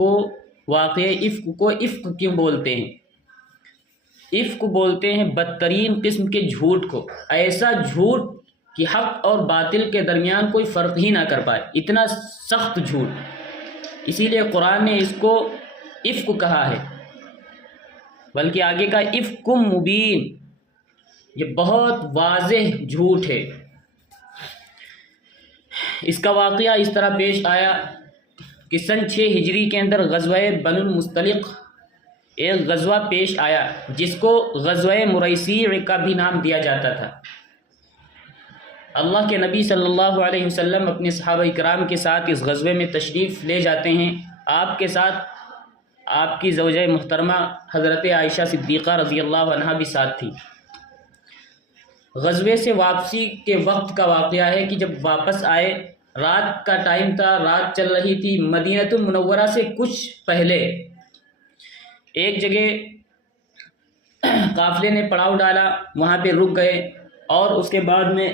کو واقعہ افک کو افک کیوں بولتے ہیں؟ افک بولتے ہیں بدترین قسم کے جھوٹ کو، ایسا جھوٹ کہ حق اور باطل کے درمیان کوئی فرق ہی نہ کر پائے، اتنا سخت جھوٹ۔ اسی لیے قرآن نے اس کو افک کہا ہے، بلکہ آگے کا افکم مبین، یہ بہت واضح جھوٹ ہے۔ اس کا واقعہ اس طرح پیش آیا کہ سن 6 ہجری کے اندر غزوہ بنو المصطلق ایک غزوہ پیش آیا، جس کو غزوہ مریسیع کا بھی نام دیا جاتا تھا۔ اللہ کے نبی صلی اللہ علیہ وسلم اپنے صحابہ کرام کے ساتھ اس غزوے میں تشریف لے جاتے ہیں۔ آپ کے ساتھ آپ کی زوجہ محترمہ حضرت عائشہ صدیقہ رضی اللہ عنہا بھی ساتھ تھی۔ غزوے سے واپسی کے وقت کا واقعہ ہے کہ جب واپس آئے، رات کا ٹائم تھا، رات چل رہی تھی۔ مدینہ المنورہ سے کچھ پہلے ایک جگہ قافلے نے پڑاؤ ڈالا، وہاں پہ رک گئے، اور اس کے بعد میں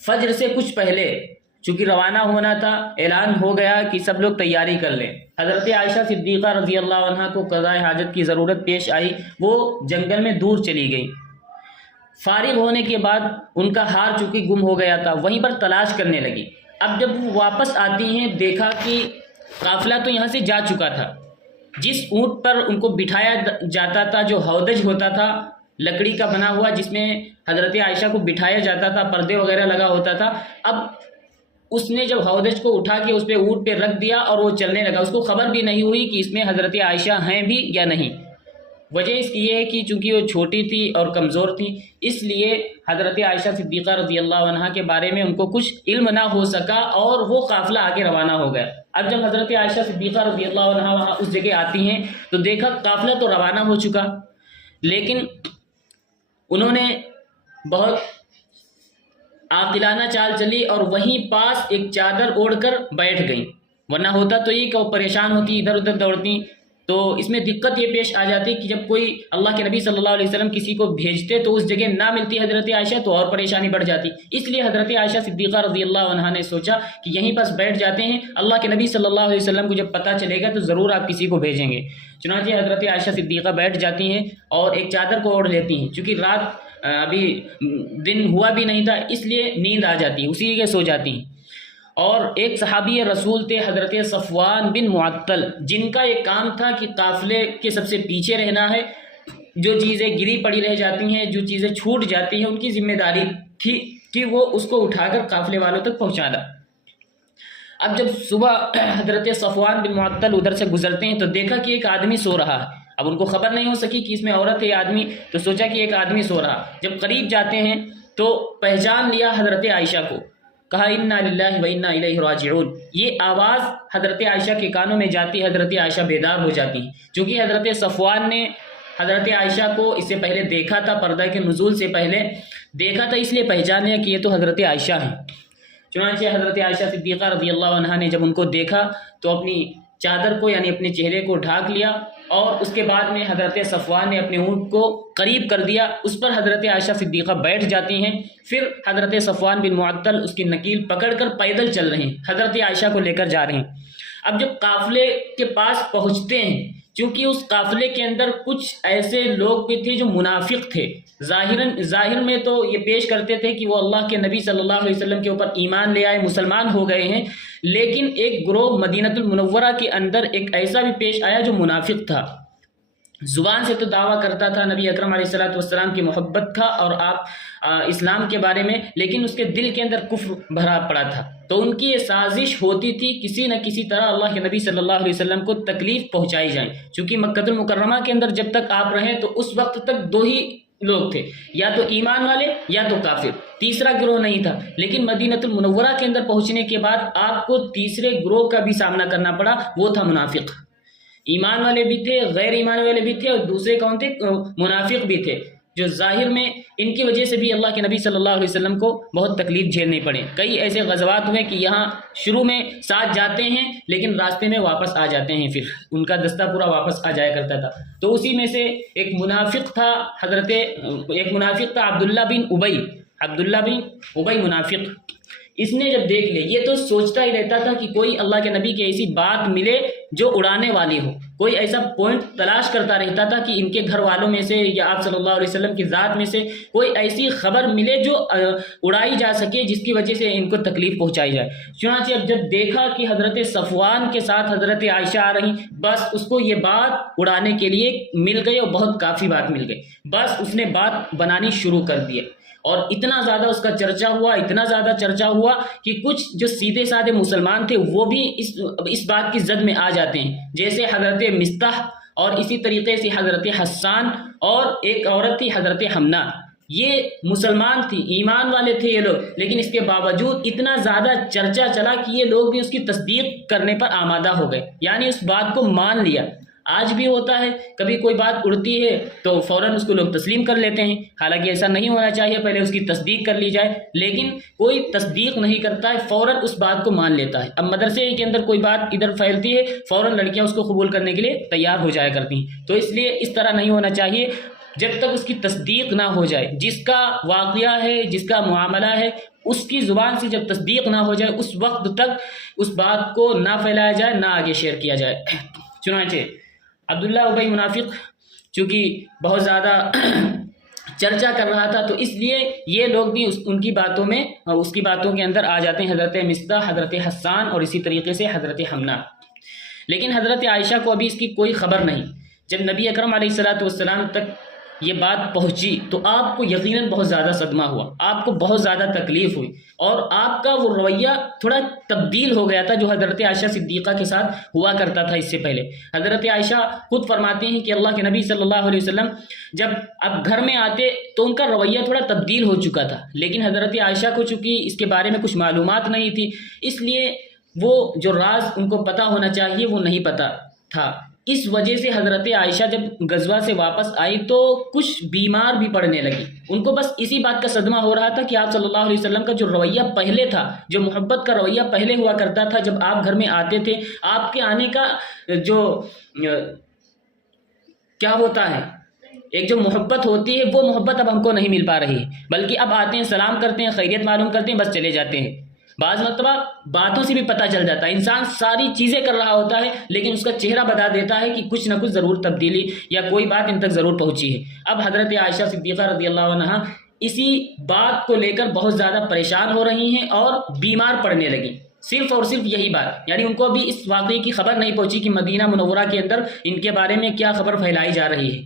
فجر سے کچھ پہلے چونکہ روانہ ہونا تھا، اعلان ہو گیا کہ سب لوگ تیاری کر لیں۔ حضرت عائشہ صدیقہ رضی اللہ عنہا کو قضاء حاجت کی ضرورت پیش آئی، وہ جنگل میں دور چلی گئی۔ فارغ ہونے کے بعد ان کا ہار چونکہ گم ہو گیا تھا، وہیں پر تلاش کرنے لگی۔ اب جب وہ واپس آتی ہیں، دیکھا کہ قافلہ تو یہاں سے جا چکا تھا۔ جس اونٹ پر ان کو بٹھایا جاتا تھا، جو ہودج ہوتا تھا لکڑی کا بنا ہوا، جس میں حضرت عائشہ کو بٹھایا جاتا تھا، پردے وغیرہ لگا ہوتا تھا، اب اس نے جب ہودج کو اٹھا کے اس پہ اونٹ پہ رکھ دیا اور وہ چلنے لگا۔ اس کو خبر بھی نہیں ہوئی کہ اس میں حضرت عائشہ ہیں بھی یا نہیں۔ وجہ اس کی یہ ہے کہ چونکہ وہ چھوٹی تھی اور کمزور تھی، اس لیے حضرت عائشہ صدیقہ رضی اللہ عنہا کے بارے میں ان کو کچھ علم نہ ہو سکا، اور وہ قافلہ آگے روانہ ہو گیا۔ اب جب حضرت عائشہ صدیقہ رضی اللہ عنہا وہاں اس جگہ آتی ہیں تو دیکھا قافلہ تو روانہ ہو چکا، لیکن انہوں نے بہت عاقلانہ چال چلی اور وہیں پاس ایک چادر اوڑھ کر بیٹھ گئیں، ورنہ ہوتا تو یہ کہ وہ پریشان ہوتی، ادھر ادھر دوڑتی۔ تو اس میں دقت یہ پیش آ جاتی کہ جب کوئی اللہ کے نبی صلی اللہ علیہ وسلم کسی کو بھیجتے تو اس جگہ نہ ملتی حضرت عائشہ، تو اور پریشانی بڑھ جاتی۔ اس لیے حضرت عائشہ صدیقہ رضی اللہ عنہا نے سوچا کہ یہیں پاس بیٹھ جاتے ہیں، اللہ کے نبی صلی اللہ علیہ وسلم کو جب پتہ چلے گا تو ضرور آپ کسی کو بھیجیں گے۔ چنانچہ حضرت عائشہ صدیقہ بیٹھ جاتی ہیں اور ایک چادر کو اوڑھ لیتی ہیں۔ چونکہ رات ابھی دن ہوا بھی نہیں تھا، اس لیے نیند آ جاتی ہے، اسی کے سو جاتی ہیں۔ اور ایک صحابی رسول تھے حضرت صفوان بن معطل، جن کا ایک کام تھا کہ قافلے کے سب سے پیچھے رہنا ہے، جو چیزیں گری پڑی رہ جاتی ہیں، جو چیزیں چھوٹ جاتی ہیں، ان کی ذمہ داری تھی کہ وہ اس کو اٹھا کر قافلے والوں تک پہنچانا۔ اب جب صبح حضرت صفوان بن معطل ادھر سے گزرتے ہیں تو دیکھا کہ ایک آدمی سو رہا ہے۔ اب ان کو خبر نہیں ہو سکی کہ اس میں عورت ہے یا آدمی، تو سوچا کہ ایک آدمی سو رہا۔ جب قریب جاتے ہیں تو پہچان لیا حضرت عائشہ کو، کہا انا للہ و انا الیہ راجعون۔ یہ آواز حضرت عائشہ کے کانوں میں جاتی، حضرت عائشہ بیدار ہو جاتی ہیں۔ چونکہ حضرت صفوان نے حضرت عائشہ کو اس سے پہلے دیکھا تھا، پردہ کے نزول سے پہلے دیکھا تھا، اس لیے پہچان لیا کہ یہ تو حضرت عائشہ ہیں۔ چنانچہ حضرت عائشہ صدیقہ رضی اللہ عنہا نے جب ان کو دیکھا تو اپنی چادر کو یعنی اپنے چہرے کو ڈھانک لیا، اور اس کے بعد میں حضرت صفوان نے اپنے اونٹ کو قریب کر دیا، اس پر حضرت عائشہ صدیقہ بیٹھ جاتی ہیں۔ پھر حضرت صفوان بن معطل اس کی نکیل پکڑ کر پیدل چل رہے ہیں، حضرت عائشہ کو لے کر جا رہے ہیں۔ اب جب قافلے کے پاس پہنچتے ہیں، چونکہ اس قافلے کے اندر کچھ ایسے لوگ بھی تھے جو منافق تھے، ظاہر میں تو یہ پیش کرتے تھے کہ وہ اللہ کے نبی صلی اللہ علیہ وسلم کے اوپر ایمان لے آئے، مسلمان ہو گئے ہیں، لیکن ایک گروہ مدینہ المنورہ کے اندر ایک ایسا بھی پیش آیا جو منافق تھا۔ زبان سے تو دعویٰ کرتا تھا نبی اکرم علیہ السلام کی محبت کا اور آپ اسلام کے بارے میں، لیکن اس کے دل کے اندر کفر بھرا پڑا تھا۔ تو ان کی یہ سازش ہوتی تھی کسی نہ کسی طرح اللہ کے نبی صلی اللہ علیہ وسلم کو تکلیف پہنچائی جائے، چونکہ مکہ المکرمہ کے اندر جب تک آپ رہیں تو اس وقت تک دو ہی لوگ تھے، یا تو ایمان والے یا تو کافر، تیسرا گروہ نہیں تھا۔ لیکن مدینہ المنورہ کے اندر پہنچنے کے بعد آپ کو تیسرے گروہ کا بھی سامنا کرنا پڑا، وہ تھا منافق۔ ایمان والے بھی تھے، غیر ایمان والے بھی تھے، اور دوسرے کون تھے؟ منافق بھی تھے، جو ظاہر میں ان کی وجہ سے بھی اللہ کے نبی صلی اللہ علیہ وسلم کو بہت تکلیف جھیلنے پڑے۔ کئی ایسے غزوات ہوئے کہ یہاں شروع میں ساتھ جاتے ہیں لیکن راستے میں واپس آ جاتے ہیں، پھر ان کا دستہ پورا واپس آ جایا کرتا تھا۔ تو اسی میں سے ایک منافق تھا عبداللہ بن ابی منافق۔ اس نے جب دیکھ لیا، یہ تو سوچتا ہی رہتا تھا کہ کوئی اللہ کے نبی کی ایسی بات ملے جو اڑانے والی ہو، کوئی ایسا پوائنٹ تلاش کرتا رہتا تھا کہ ان کے گھر والوں میں سے یا آپ صلی اللہ علیہ وسلم کی ذات میں سے کوئی ایسی خبر ملے جو اڑائی جا سکے، جس کی وجہ سے ان کو تکلیف پہنچائی جائے۔ چنانچہ اب جب دیکھا کہ حضرت صفوان کے ساتھ حضرت عائشہ آ رہی، بس اس کو یہ بات اڑانے کے لیے مل گئی اور بہت کافی بات مل گئی، بس اس نے بات بنانی شروع کر دی اور اتنا زیادہ اس کا چرچا ہوا، اتنا زیادہ چرچا ہوا کہ کچھ جو سیدھے سادے مسلمان تھے وہ بھی اس بات کی زد میں آ جاتے ہیں، جیسے حضرت مصطح اور اسی طریقے سے حضرت حسان اور ایک عورت تھی حضرت حمنہ۔ یہ مسلمان تھی، ایمان والے تھے یہ لوگ، لیکن اس کے باوجود اتنا زیادہ چرچا چلا کہ یہ لوگ بھی اس کی تصدیق کرنے پر آمادہ ہو گئے، یعنی اس بات کو مان لیا۔ آج بھی ہوتا ہے، کبھی کوئی بات اڑتی ہے تو فوراً اس کو لوگ تسلیم کر لیتے ہیں، حالانکہ ایسا نہیں ہونا چاہیے، پہلے اس کی تصدیق کر لی جائے، لیکن کوئی تصدیق نہیں کرتا ہے، فوراً اس بات کو مان لیتا ہے۔ اب مدرسے کے اندر کوئی بات ادھر پھیلتی ہے، فوراً لڑکیاں اس کو قبول کرنے کے لیے تیار ہو جایا کرتی ہیں، تو اس لیے اس طرح نہیں ہونا چاہیے۔ جب تک اس کی تصدیق نہ ہو جائے، جس کا واقعہ ہے، جس کا معاملہ ہے، اس کی زبان سے جب تصدیق نہ ہو جائے، اس وقت تک اس بات کو نہ پھیلایا جائے، نہ آگے شیئر کیا جائے۔ چنانچہ عبداللہ ابی منافق چونکہ بہت زیادہ چرچا کر رہا تھا، تو اس لیے یہ لوگ بھی ان کی باتوں میں، اس کی باتوں کے اندر آ جاتے ہیں، حضرت مصطح، حضرت حسان اور اسی طریقے سے حضرت حمنہ۔ لیکن حضرت عائشہ کو ابھی اس کی کوئی خبر نہیں۔ جب نبی اکرم علیہ السلام تک یہ بات پہنچی تو آپ کو یقیناً بہت زیادہ صدمہ ہوا، آپ کو بہت زیادہ تکلیف ہوئی، اور آپ کا وہ رویہ تھوڑا تبدیل ہو گیا تھا جو حضرت عائشہ صدیقہ کے ساتھ ہوا کرتا تھا اس سے پہلے۔ حضرت عائشہ خود فرماتی ہیں کہ اللہ کے نبی صلی اللہ علیہ وسلم جب اب گھر میں آتے تو ان کا رویہ تھوڑا تبدیل ہو چکا تھا، لیکن حضرت عائشہ کو چونکہ اس کے بارے میں کچھ معلومات نہیں تھی، اس لیے وہ جو راز ان کو پتہ ہونا چاہیے وہ نہیں پتہ تھا۔ اس وجہ سے حضرت عائشہ جب غزوہ سے واپس آئی تو کچھ بیمار بھی پڑنے لگی، ان کو بس اسی بات کا صدمہ ہو رہا تھا کہ آپ صلی اللہ علیہ وسلم کا جو رویہ پہلے تھا، جو محبت کا رویہ پہلے ہوا کرتا تھا، جب آپ گھر میں آتے تھے، آپ کے آنے کا جو کیا ہوتا ہے، ایک جو محبت ہوتی ہے، وہ محبت اب ہم کو نہیں مل پا رہی ہے، بلکہ اب آتے ہیں، سلام کرتے ہیں، خیریت معلوم کرتے ہیں، بس چلے جاتے ہیں۔ بعض مرتبہ باتوں سے بھی پتہ چل جاتا ہے، انسان ساری چیزیں کر رہا ہوتا ہے لیکن اس کا چہرہ بتا دیتا ہے کہ کچھ نہ کچھ ضرور تبدیلی یا کوئی بات ان تک ضرور پہنچی ہے۔ اب حضرت عائشہ صدیقہ رضی اللہ عنہا اسی بات کو لے کر بہت زیادہ پریشان ہو رہی ہیں اور بیمار پڑنے لگی، صرف اور صرف یہی بات، یعنی ان کو ابھی اس واقعے کی خبر نہیں پہنچی کہ مدینہ منورہ کے اندر ان کے بارے میں کیا خبر پھیلائی جا رہی ہے۔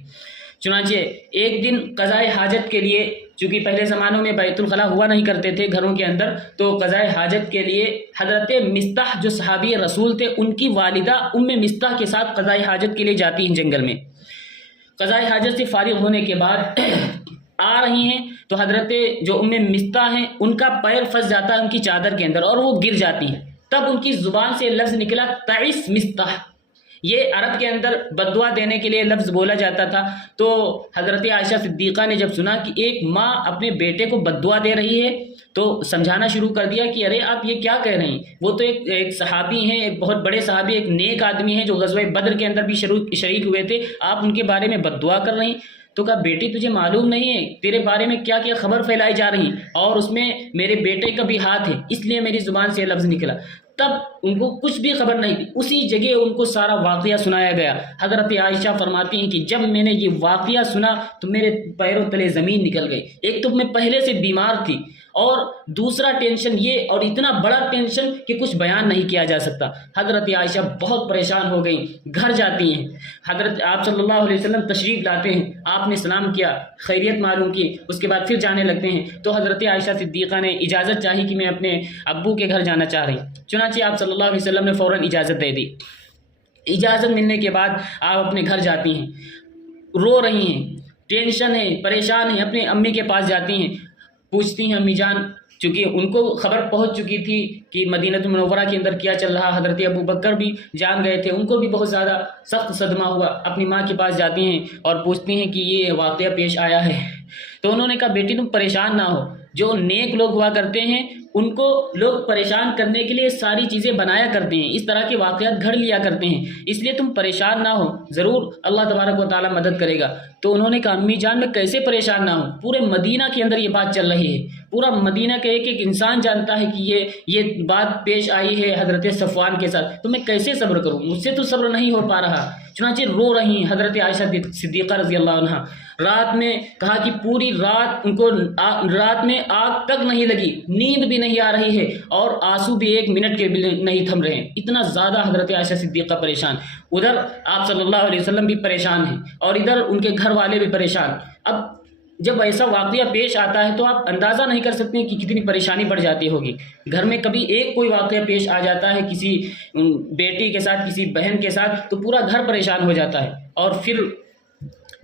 چنانچہ ایک دن قضاء حاجت کے لیے، چونکہ پہلے زمانوں میں بیت الخلاء ہوا نہیں کرتے تھے گھروں کے اندر، تو قضاء حاجت کے لیے حضرت مصطح جو صحابی رسول تھے، ان کی والدہ ام مصطح کے ساتھ قضاء حاجت کے لیے جاتی ہیں جنگل میں۔ قضاء حاجت سے فارغ ہونے کے بعد آ رہی ہیں تو حضرت جو ام مصطح ہیں ان کا پیر پھنس جاتا ہے ان کی چادر کے اندر اور وہ گر جاتی ہیں، تب ان کی زبان سے لفظ نکلا تعس مصطح۔ یہ عرب کے اندر بددعا دینے کے لیے لفظ بولا جاتا تھا۔ تو حضرت عائشہ صدیقہ نے جب سنا کہ ایک ماں اپنے بیٹے کو بددعا دے رہی ہے تو سمجھانا شروع کر دیا کہ ارے آپ یہ کیا کہہ رہے ہیں، وہ تو ایک صحابی ہیں، ایک بہت بڑے صحابی، ایک نیک آدمی ہیں جو غزوہ بدر کے اندر بھی شریک ہوئے تھے، آپ ان کے بارے میں بددعا کر رہے ہیں۔ تو کہا بیٹی تجھے معلوم نہیں ہے تیرے بارے میں کیا کیا خبر پھیلائی جا رہی اور اس میں میرے بیٹے کا بھی ہاتھ ہے، اس لیے میری زبان سے یہ لفظ نکلا۔ تب ان کو کچھ بھی خبر نہیں تھی، اسی جگہ ان کو سارا واقعہ سنایا گیا۔ حضرت عائشہ فرماتی ہیں کہ جب میں نے یہ واقعہ سنا تو میرے پیروں تلے زمین نکل گئی، ایک تو میں پہلے سے بیمار تھی اور دوسرا ٹینشن یہ، اور اتنا بڑا ٹینشن کہ کچھ بیان نہیں کیا جا سکتا۔ حضرت عائشہ بہت پریشان ہو گئیں، گھر جاتی ہیں، حضرت آپ صلی اللہ علیہ وسلم تشریف لاتے ہیں، آپ نے سلام کیا، خیریت معلوم کی، اس کے بعد پھر جانے لگتے ہیں تو حضرت عائشہ صدیقہ نے اجازت چاہی کہ میں اپنے ابو کے گھر جانا چاہ رہی ہوں۔ چنانچہ آپ صلی اللہ علیہ وسلم نے فوراً اجازت دے دی۔ اجازت ملنے کے بعد آپ اپنے گھر جاتی ہیں، رو رہی ہیں، ٹینشن ہے، پریشان ہیں، اپنے امی کے پاس جاتی ہیں، پوچھتی ہیں امی جان، چونکہ ان کو خبر پہنچ چکی تھی کہ مدینہ منورہ کے اندر کیا چل رہا، حضرت ابو بکر بھی جان گئے تھے، ان کو بھی بہت زیادہ سخت صدمہ ہوا، اپنی ماں کے پاس جاتی ہیں اور پوچھتی ہیں کہ یہ واقعہ پیش آیا ہے۔ تو انہوں نے کہا بیٹی تم پریشان نہ ہو، جو نیک لوگ ہوا کرتے ہیں ان کو لوگ پریشان کرنے کے لیے ساری چیزیں بنایا کرتے ہیں، اس طرح کے واقعات گھڑ لیا کرتے ہیں، اس لیے تم پریشان نہ ہو، ضرور اللہ تبارک و تعالیٰ مدد کرے گا۔ تو انہوں نے کہا امی جان میں کیسے پریشان نہ ہوں، پورے مدینہ کے اندر یہ بات چل رہی ہے، پورا مدینہ کا ایک ایک انسان جانتا ہے کہ یہ بات پیش آئی ہے حضرت صفوان کے ساتھ، تو میں کیسے صبر کروں، مجھ سے تو صبر نہیں ہو پا رہا۔ چنانچہ رو رہی حضرت عائشہ صدیقہ رضی اللہ عنہ، رات میں کہا کہ پوری رات ان کو رات میں آگ تک نہیں لگی، نیند بھی نہیں آ رہی ہے، اور آنسو بھی ایک منٹ کے بھی نہیں تھم رہے ہیں، اتنا زیادہ حضرت عائشہ صدیقہ پریشان۔ ادھر آپ صلی اللہ علیہ وسلم بھی پریشان ہیں اور ادھر ان کے گھر والے بھی پریشان۔ اب جب ایسا واقعہ پیش آتا ہے تو آپ اندازہ نہیں کر سکتے کہ کتنی پریشانی بڑھ جاتی ہوگی۔ گھر میں کبھی ایک کوئی واقعہ پیش آ جاتا ہے کسی بیٹی کے ساتھ، کسی بہن کے ساتھ، تو پورا گھر پریشان ہو جاتا ہے۔ اور پھر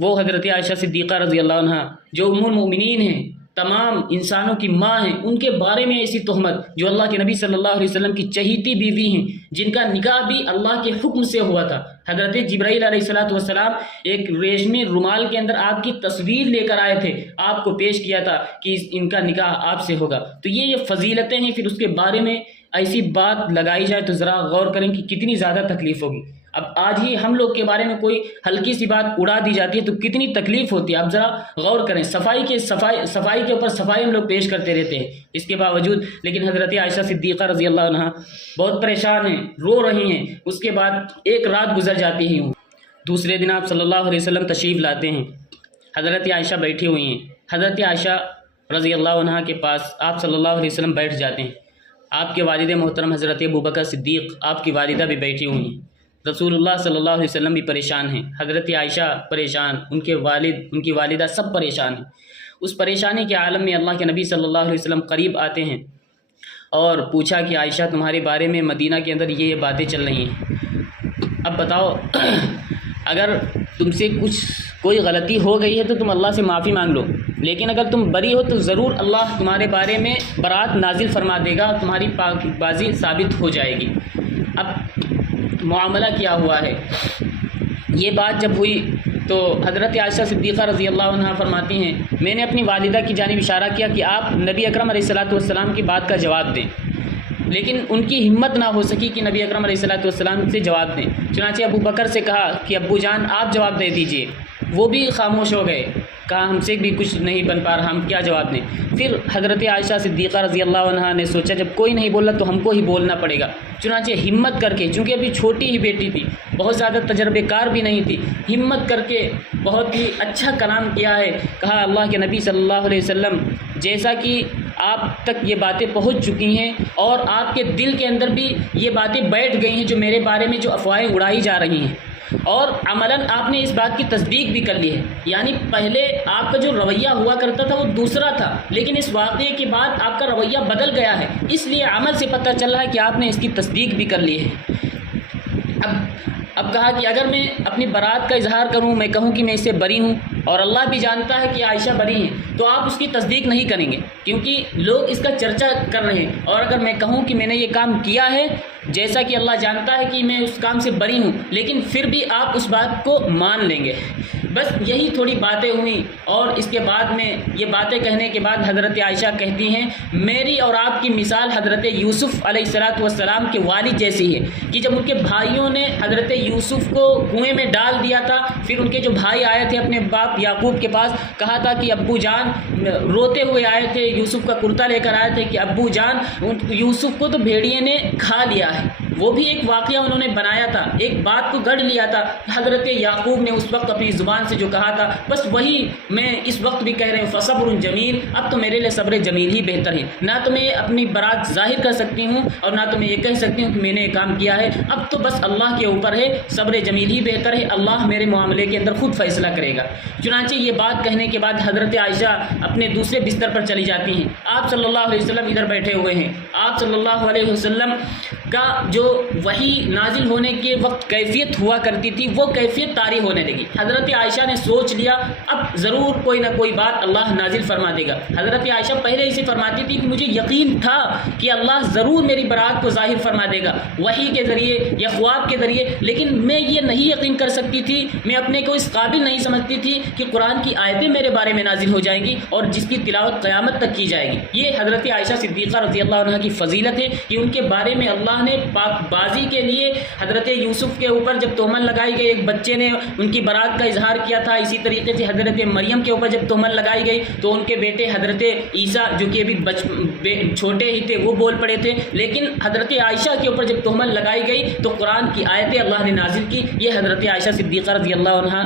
وہ حضرت عائشہ صدیقہ رضی اللہ عنہ جو ام المؤمنین ہیں، تمام انسانوں کی ماں ہیں، ان کے بارے میں ایسی تہمت، جو اللہ کے نبی صلی اللہ علیہ وسلم کی چہیتی بیوی ہیں، جن کا نکاح بھی اللہ کے حکم سے ہوا تھا۔ حضرت جبرائیل علیہ السلام ایک ریشمی رومال کے اندر آپ کی تصویر لے کر آئے تھے، آپ کو پیش کیا تھا کہ ان کا نکاح آپ سے ہوگا۔ تو یہ فضیلتیں ہیں، پھر اس کے بارے میں ایسی بات لگائی جائے تو ذرا غور کریں کہ کتنی زیادہ تکلیف ہوگی۔ اب آج ہی ہم لوگ کے بارے میں کوئی ہلکی سی بات اڑا دی جاتی ہے تو کتنی تکلیف ہوتی ہے، آپ ذرا غور کریں۔ صفائی کے اوپر صفائی ہم لوگ پیش کرتے رہتے ہیں، اس کے باوجود لیکن حضرت عائشہ صدیقہ رضی اللہ عنہ بہت پریشان ہیں، رو رہی ہیں۔ اس کے بعد ایک رات گزر جاتی ہے، دوسرے دن آپ صلی اللہ علیہ وسلم تشریف لاتے ہیں، حضرت عائشہ بیٹھی ہوئی ہیں۔ حضرت عائشہ رضی اللہ عنہ کے پاس آپ صلی اللہ علیہ وسلم بیٹھ جاتے ہیں۔ آپ کے والد محترم حضرت ابوبکر صدیق، آپ کی والدہ بھی بیٹھی ہوئی ہیں۔ رسول اللہ صلی اللہ علیہ وسلم بھی پریشان ہیں، حضرت عائشہ پریشان، ان کے والد، ان کی والدہ سب پریشان ہیں۔ اس پریشانی کے عالم میں اللہ کے نبی صلی اللہ علیہ وسلم قریب آتے ہیں اور پوچھا کہ عائشہ تمہارے بارے میں مدینہ کے اندر یہ باتیں چل رہی ہیں، اب بتاؤ اگر تم سے کوئی غلطی ہو گئی ہے تو تم اللہ سے معافی مانگ لو، لیکن اگر تم بری ہو تو ضرور اللہ تمہارے بارے میں برات نازل فرما دے گا، تمہاری پاک بازی ثابت ہو جائے گی۔ اب معاملہ کیا ہوا ہے، یہ بات جب ہوئی تو حضرت عائشہ صدیقہ رضی اللہ عنہ فرماتی ہیں میں نے اپنی والدہ کی جانب اشارہ کیا کہ آپ نبی اکرم علیہ السلام کی بات کا جواب دیں، لیکن ان کی ہمت نہ ہو سکی کہ نبی اکرم علیہ السلام سے جواب دیں۔ چنانچہ ابو بکر سے کہا کہ ابو جان آپ جواب دے دیجئے، وہ بھی خاموش ہو گئے، کہا ہم سے بھی کچھ نہیں بن پا رہا، ہم کیا جواب دیں۔ پھر حضرت عائشہ صدیقہ رضی اللہ عنہ نے سوچا جب کوئی نہیں بول رہا تو ہم کو ہی بولنا پڑے گا۔ چنانچہ ہمت کر کے، چونکہ ابھی چھوٹی ہی بیٹی تھی، بہت زیادہ تجربے کار بھی نہیں تھی، ہمت کر کے بہت ہی اچھا کلام کیا ہے، کہا اللہ کے نبی صلی اللہ علیہ وسلم جیسا کہ آپ تک یہ باتیں پہنچ چکی ہیں اور آپ کے دل کے اندر بھی یہ باتیں بیٹھ گئی ہیں جو میرے بارے میں جو افواہیں اڑائی جا رہی ہیں، اور عملاً آپ نے اس بات کی تصدیق بھی کر لی ہے۔ یعنی پہلے آپ کا جو رویہ ہوا کرتا تھا وہ دوسرا تھا، لیکن اس واقعے کے بعد آپ کا رویہ بدل گیا ہے، اس لیے عمل سے پتہ چل رہا ہے کہ آپ نے اس کی تصدیق بھی کر لی ہے۔ اب کہا کہ اگر میں اپنی برات کا اظہار کروں، میں کہوں کہ میں اس سے بری ہوں اور اللہ بھی جانتا ہے کہ عائشہ بری ہیں، تو آپ اس کی تصدیق نہیں کریں گے کیونکہ لوگ اس کا چرچا کر رہے ہیں، اور اگر میں کہوں کہ میں نے یہ کام کیا ہے جیسا کہ اللہ جانتا ہے کہ میں اس کام سے بری ہوں، لیکن پھر بھی آپ اس بات کو مان لیں گے۔ بس یہی تھوڑی باتیں ہوئیں، اور اس کے بعد میں یہ باتیں کہنے کے بعد حضرت عائشہ کہتی ہیں میری اور آپ کی مثال حضرت یوسف علیہ السلام کے والد جیسی ہے کہ جب ان کے بھائیوں نے حضرت یوسف کو کنویں میں ڈال دیا تھا، پھر ان کے جو بھائی آئے تھے اپنے باپ یعقوب کے پاس، کہا تھا کہ ابو جان، روتے ہوئے آئے تھے، یوسف کا کرتا لے کر آئے تھے کہ ابو جان یوسف کو تو بھیڑیے نے کھا لیا ہے۔ وہ بھی ایک واقعہ انہوں نے بنایا تھا، ایک بات کو گڑھ لیا تھا۔ حضرت یعقوب نے اس وقت اپنی زبان سے جو کہا تھا بس وہی میں اس وقت بھی کہہ رہے ہوں، فصبر جمیل، اب تو میرے لیے صبر جمیل ہی بہتر ہے۔ نہ تو میں اپنی برات ظاہر کر سکتی ہوں اور نہ تو میں یہ کہہ سکتی ہوں کہ میں نے یہ کام کیا ہے، اب تو بس اللہ کے اوپر ہے، صبر جمیل ہی بہتر ہے، اللہ میرے معاملے کے اندر خود فیصلہ کرے گا۔ چنانچہ یہ بات کہنے کے بعد حضرت عائشہ اپنے دوسرے بستر پر چلی جاتی ہیں، آپ صلی اللہ علیہ وسلم ادھر بیٹھے ہوئے ہیں، آپ صلی اللہ علیہ وسلم کا جو وحی نازل ہونے کے وقت کیفیت ہوا کرتی تھی وہ کیفیت طاری ہونے لگی۔ حضرت عائشہ نے سوچ لیا اب ضرور کوئی نہ کوئی بات اللہ نازل فرما دے گا۔ حضرت عائشہ پہلے اسے فرماتی تھی کہ مجھے یقین تھا کہ اللہ ضرور میری برات کو ظاہر فرما دے گا وحی کے ذریعے یا خواب کے ذریعے، لیکن میں یہ نہیں یقین کر سکتی تھی، میں اپنے کو اس قابل نہیں سمجھتی تھی کہ قرآن کی آیتیں میرے بارے میں نازل ہو جائیں گی اور جس کی تلاوت قیامت تک کی جائے گی۔ یہ حضرت عائشہ صدیقہ رضی اللہ عنہ کی فضیلت ہے کہ ان کے بارے میں اللہ نے پاک بازی کے لیے حضرت یوسف کے اوپر جب تہمت لگائی گئی، ایک بچے نے ان کی برات کا اظہار کیا تھا، اسی طریقے سے حضرت مریم کے اوپر جب تہمت لگائی گئی تو ان کے بیٹے حضرت عیسیٰ جو کہ ابھی چھوٹے ہی تھے وہ بول پڑے تھے، لیکن حضرت عائشہ کے اوپر جب تہمت لگائی گئی تو قرآن کی آیتیں اللہ نے نازل کی۔ یہ حضرت عائشہ صدیقہ رضی اللہ عنہ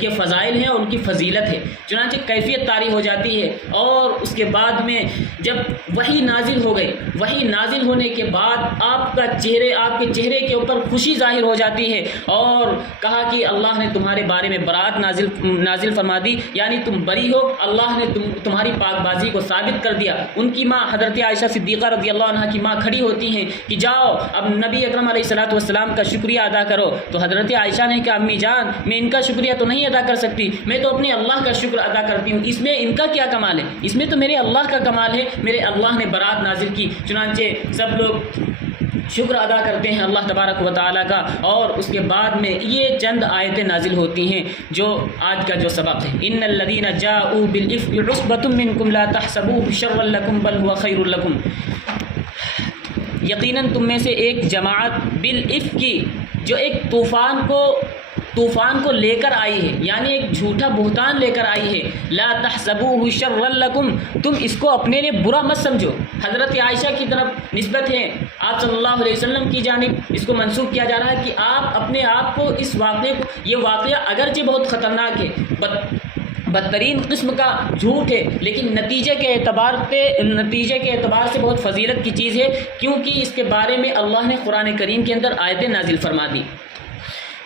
کے فضائل ہیں اور ان کی فضیلت ہے۔ چنانچہ کیفیت طاری ہو جاتی ہے اور اس کے بعد میں جب وحی نازل ہو گئی، وحی نازل ہونے کے بعد آپ کے چہرے کے اوپر خوشی ظاہر ہو جاتی ہے اور کہا کہ اللہ نے تمہارے بارے میں برات نازل فرما دی، یعنی تم بری ہو، اللہ نے تمہاری پاک بازی کو ثابت کر دیا۔ ان کی ماں حضرت عائشہ صدیقہ رضی اللہ عنہ کی ماں کھڑی ہوتی ہیں کہ جاؤ اب نبی اکرم علیہ الصلوۃ والسلام کا شکریہ ادا کرو، تو حضرت عائشہ نے کہا امی جان میں ان کا شکریہ تو نہیں ادا کر سکتی، میں تو اپنے اللہ کا شکر ادا کرتی ہوں، اس میں ان کا کیا کمال ہے، اس میں تو میرے اللہ کا کمال ہے، میرے اللہ نے برات نازل کی۔ چنانچہ سب لوگ شکر ادا کرتے ہیں اللہ تبارک و تعالیٰ کا، اور اس کے بعد میں یہ چند آیتیں نازل ہوتی ہیں جو آج کا جو سبق ہے، ان الذین جاءوا بالافک عصبۃ منکم لا تحسبوه شرا لکم بل هو خیر لکم، یقیناً تم میں سے ایک جماعت بالافک کی جو ایک طوفان کو لے کر آئی ہے، یعنی ایک جھوٹا بہتان لے کر آئی ہے، لا تحسبوه شرا لکم، تم اس کو اپنے لیے برا مت سمجھو۔ حضرت عائشہ کی طرف نسبت ہے، آپ صلی اللہ علیہ وسلم کی جانب اس کو منسوخ کیا جا رہا ہے کہ آپ اپنے آپ کو اس واقعے کو، یہ واقعہ اگرچہ بہت خطرناک ہے، بدترین قسم کا جھوٹ ہے، لیکن نتیجے کے اعتبار سے بہت فضیلت کی چیز ہے، کیونکہ اس کے بارے میں اللہ نے قرآن کریم کے اندر آیتیں نازل فرما دی۔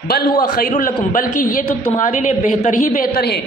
بل ہوا خیر لکم، بلکہ یہ تو تمہارے لیے بہتر ہی بہتر ہے۔